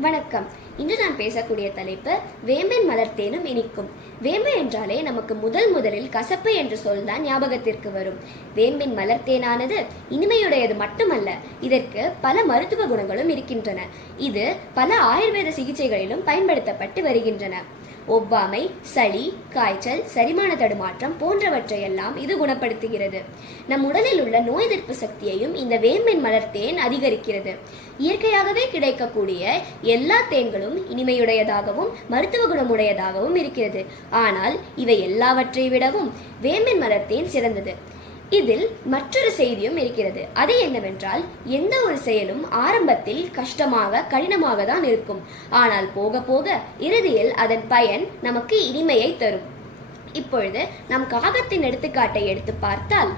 வணக்கம். இன்று நான் பேசக்கூடிய தலைப்பு வேம்பின் மலர்த்தேனும் இனிக்கும். வேம்பு என்றாலே நமக்கு முதல் முதலில் கசப்பு என்ற சொல்தான் ஞாபகத்திற்கு வரும். வேம்பின் மலர் தேனானது இனிமையுடையது மட்டுமல்ல இதற்கு பல மருத்துவ குணங்களும் இருக்கின்றன. இது பல ஆயுர்வேத சிகிச்சைகளிலும் பயன்படுத்தப்பட்டு வருகின்றன. ஒவ்வாமை சளி காய்ச்சல் சரிமான தடுமாற்றம் போன்றவற்றையெல்லாம் இது குணப்படுத்துகிறது. நம் உடலில் உள்ள நோய் எதிர்ப்பு சக்தியையும் இந்த வேம்பின் தேன் அதிகரிக்கிறது. இயற்கையாகவே கிடைக்கக்கூடிய எல்லா தேன்களும் இனிமையுடையதாகவும் மருத்துவ குணமுடையதாகவும் இருக்கிறது. ஆனால் இவை எல்லாவற்றை விடவும் வேம்பின் தேன் சிறந்தது. இதில் மற்றொரு செய்தியும் இருக்கிறது. அது என்னவென்றால் எந்த ஒரு செயலும் ஆரம்பத்தில் கஷ்டமாக கடினமாக தான் இருக்கும். ஆனால் போக போக இறுதியில் அதன் பயன் நமக்கு இனிமையை தரும். இப்பொழுது நம் காகத்தின் எடுத்துக்காட்டை எடுத்து பார்த்தால்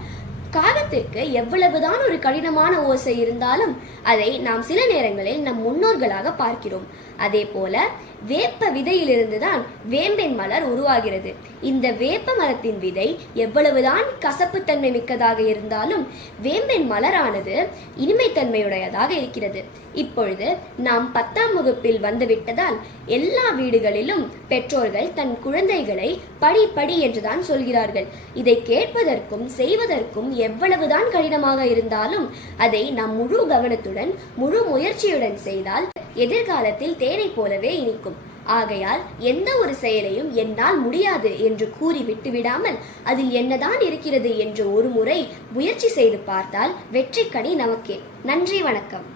காகத்திற்கு எவ்வளவுதான் ஒரு கடினமான ஓசை இருந்தாலும் அதை நாம் சில நேரங்களில் நம் முன்னோர்களாக பார்க்கிறோம். அதே போல வேப்ப விதையிலிருந்து தான் வேம்பின் மலர் உருவாகிறது. இந்த வேப்ப மரத்தின் விதை எவ்வளவுதான் கசப்புத்தன்மை மிக்கதாக இருந்தாலும் வேம்பின் மலரானது இனிமைத்தன்மையுடையதாக இருக்கிறது. இப்பொழுது நாம் பத்தாம் வகுப்பில் வந்துவிட்டதால் எல்லா வீடுகளிலும் பெற்றோர்கள் தன் குழந்தைகளை படி படி என்றுதான் சொல்கிறார்கள். இதை கேட்பதற்கும் செய்வதற்கும் எவ்வளவுதான் கடினமாக இருந்தாலும் அதை நாம் முழு கவனத்துடன் முழு முயற்சியுடன் செய்தால் எதிர்காலத்தில் தேனை போலவே இனிக்கும். ஆகையால் எந்த ஒரு செயலையும் என்னால் முடியாது என்று கூறி விட்டுவிடாமல் அதில் என்னதான் இருக்கிறது என்று ஒரு முறை முயற்சி செய்து பார்த்தால் வெற்றிக்கனி நமக்கே. நன்றி வணக்கம்.